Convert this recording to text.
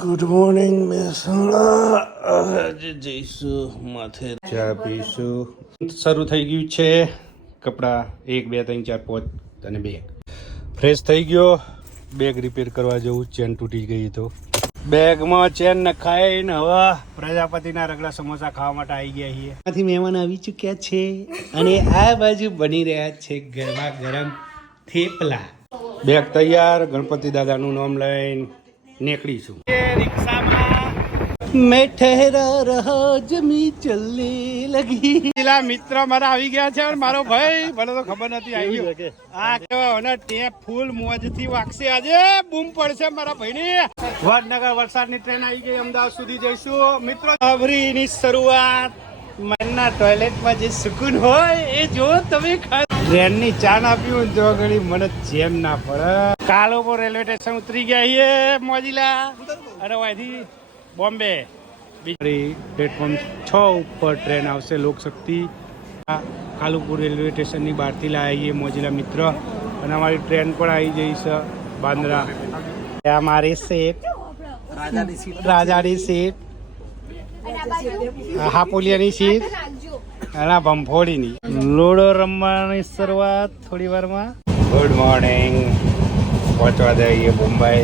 Good morning Mehsana આજે જઈશું માથે ચા પીશું શરૂ થઈ ગયું છે કપડાં એક બે ત્રણ ચાર પાંચ અને બેગ ફ્રેશ થઈ ગયો. બેગ રિપેર કરવા જવું ચેન તૂટી ગઈ તો. બેગમાં ચેન નખાઈને હવે પ્રજાપતિના રગડા સમોસા ખાવા માટે આવી ગયા છીએ. ત્યાંથી મહેમાન આવી ચૂક્યા છે અને આ બાજુ બની રહ્યા છે ગરમા ગરમ થેપલા. બેગ તૈયાર. ગણપતિ દાદાનું નામ લઈને નીકળીશું. મેં ઠેરા રહા જમી ચલ્લી લગી. પેલા મિત્ર મારા આવી ગયા છે અને મારો ભાઈ મને તો ખબર નથી આવી ગયો. આ કેવા અને ટેપ ફૂલ મોજથી વાગશે. આજે બૂમ પડશે મારા ભાઈની. વડનગર વરસાદની ટ્રેન આવી ગઈ અમદાવાદ સુધી જઈશું. મિત્રો અભરીની શરૂઆત મનના ટોયલેટમાં જે સુકૂન હોય એ જો તમે ટ્રેનની ચા ના પીવું ને તો ઘડી મને જેમ ના પડે. કાલોપુર રેલવે સ્ટેશન ઉતરી ગયા છીએ મોજીલા. અને વાયથી બોમ્બે. બીજી પ્લેટફોર્મ છ ઉપર ટ્રેન આવશે લોકશક્તિ. કાલુપુર રેલવે સ્ટેશનની બહારથી લાવીએ મોજીલા મિત્ર. અને અમારી ટ્રેન પણ આવી જઈ છે બાંદ્રા. ત્યાં મારી સીટ રાજાની સીટ હાપોલિયાની સીટ આ ભંફોડીની લૂડો રમવાની શરૂઆત થોડી વારમાં. ગુડ મોર્નિંગ પહોંચવા જઈએ મુંબઈ.